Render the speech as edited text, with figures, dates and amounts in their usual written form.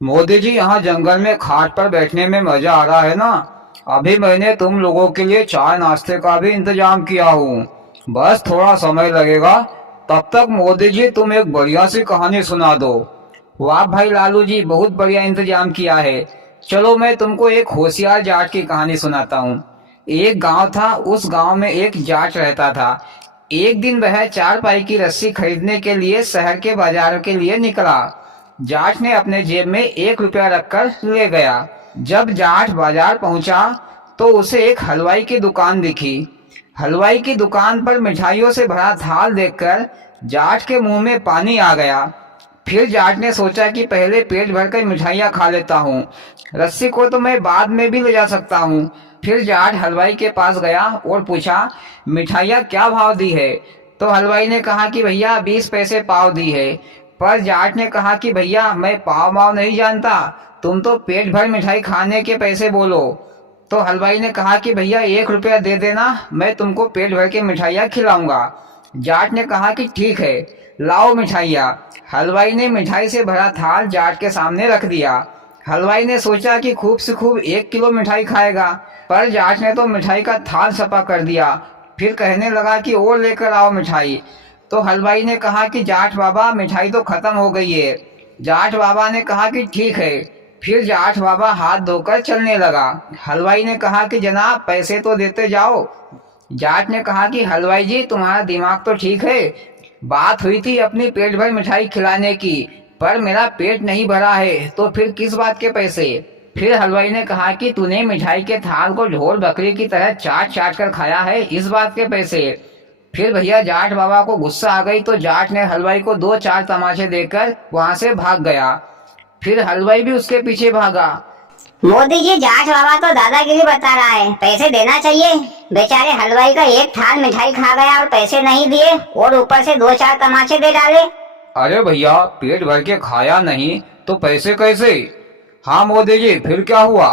मोदी जी, यहाँ जंगल में खाट पर बैठने में मजा आ रहा है ना। अभी मैंने तुम लोगों के लिए चाय नाश्ते का भी इंतजाम किया हूँ। बस थोड़ा समय लगेगा। तब तक मोदी जी तुम एक बढ़िया सी कहानी सुना दो। वाह भाई लालू जी, बहुत बढ़िया इंतजाम किया है। चलो मैं तुमको एक होशियार जाट की कहानी सुनाता हूँ। एक गांव था, उस गांव में एक जाट रहता था। एक दिन वह चारपाई की रस्सी खरीदने के लिए शहर के बाजार के लिए निकला। जाट ने अपने जेब में 1 रुपया रखकर ले गया। जब जाट बाजार पहुंचा तो उसे एक हलवाई की दुकान दिखी। हलवाई की दुकान पर मिठाइयों से भरा थाल देखकर जाट के मुंह में पानी आ गया। फिर जाट ने सोचा कि पहले पेट भरकर मिठाइयाँ खा लेता हूँ, रस्सी को तो मैं बाद में भी ले जा सकता हूँ। फिर जाट हलवाई के पास गया और पूछा, मिठाइयाँ क्या भाव दी है? तो हलवाई ने कहा कि भैया 20 पैसे पाव दी है। पर जाट ने कहा कि भैया मैं पाव माव नहीं जानता, तुम तो पेट भर मिठाई खाने के पैसे बोलो। तो हलवाई ने कहा कि भैया 1 रुपया दे देना, मैं तुमको पेट भर के मिठाइयाँ खिलाऊंगा। जाट ने कहा कि ठीक है, लाओ मिठाइयाँ। हलवाई ने मिठाई से भरा थाल जाट के सामने रख दिया। हलवाई ने सोचा कि खूब से खूब 1 किलो मिठाई खाएगा, पर जाट ने तो मिठाई का थाल सपा कर दिया। फिर कहने लगा कि और लेकर आओ मिठाई। तो हलवाई ने कहा कि जाट बाबा, मिठाई तो खत्म हो गई है। जाट बाबा ने कहा कि ठीक है। फिर जाट बाबा हाथ धोकर चलने लगा। हलवाई ने कहा कि जनाब पैसे तो देते जाओ। जाट ने कहा कि हलवाई जी, तुम्हारा दिमाग तो ठीक है। बात हुई थी अपनी पेट भर मिठाई खिलाने की, पर मेरा पेट नहीं भरा है, तो फिर किस बात के पैसे? फिर हलवाई ने कहा कि तूने मिठाई के थाल को ढोल बकरी की तरह चाट चाट कर खाया है, इस बात के पैसे। फिर भैया जाट बाबा को गुस्सा आ गई, तो जाट ने हलवाई को 2-4 तमाचे देकर वहां से भाग गया। फिर हलवाई भी उसके पीछे भागा। मोदी जी, जाट बाबा तो दादागिरी बता रहा है, पैसे देना चाहिए। बेचारे हलवाई का एक थाल मिठाई खा गया और पैसे नहीं दिए, और ऊपर से 2-4 तमाचे दे डाले। अरे भैया, पेट भर के खाया नहीं तो पैसे कैसे? हाँ मोदी जी, फिर क्या हुआ?